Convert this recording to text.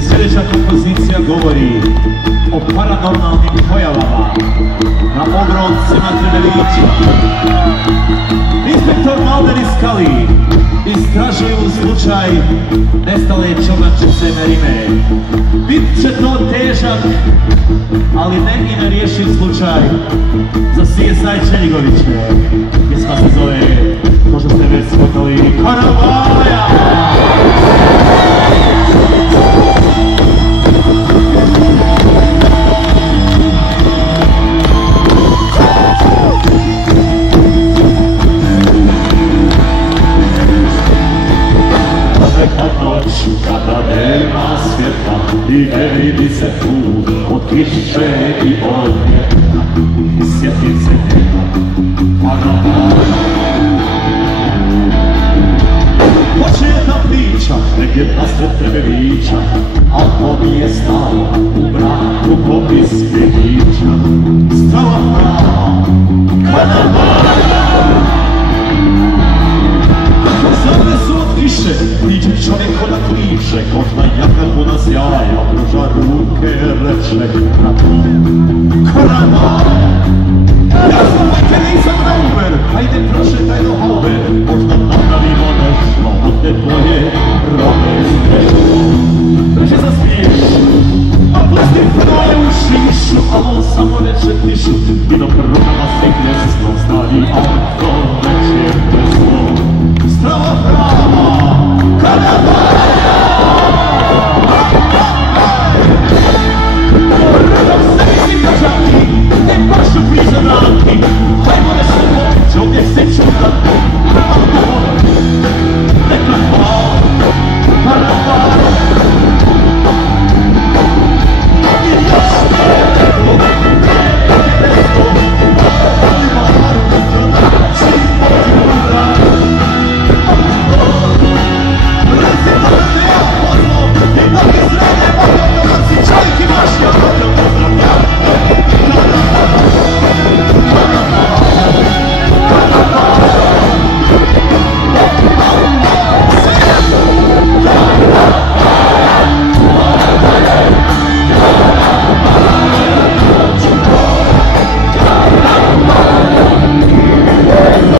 Sljedeća kompozicija govori o paranormalnim pojavama na obroncima Trebevića. Inspektor Malder i Skali istražuju slučaj nestale čobančice Merime. Bit će to težak, ali ne i nerješiv slučaj za CSI Čeljigoviće. Pjesma se zove, ko što ste već skotali, Karavaja! Kada nema svjetla i ne vidi se put od kiše i ognje, sjetim se njega, Karavaja. Hoće jedna priča, negdje nasred Trebevića, a to mi je stalo u braku popis pjevića. Strava prava, Karavaja. Zove su od kiše, priđe čovjek koda kliče, kožna jaka puna sjaja, pruža ruke, reče Karavaja. Ja sam ovaj nisam na Uber, hajde prošli.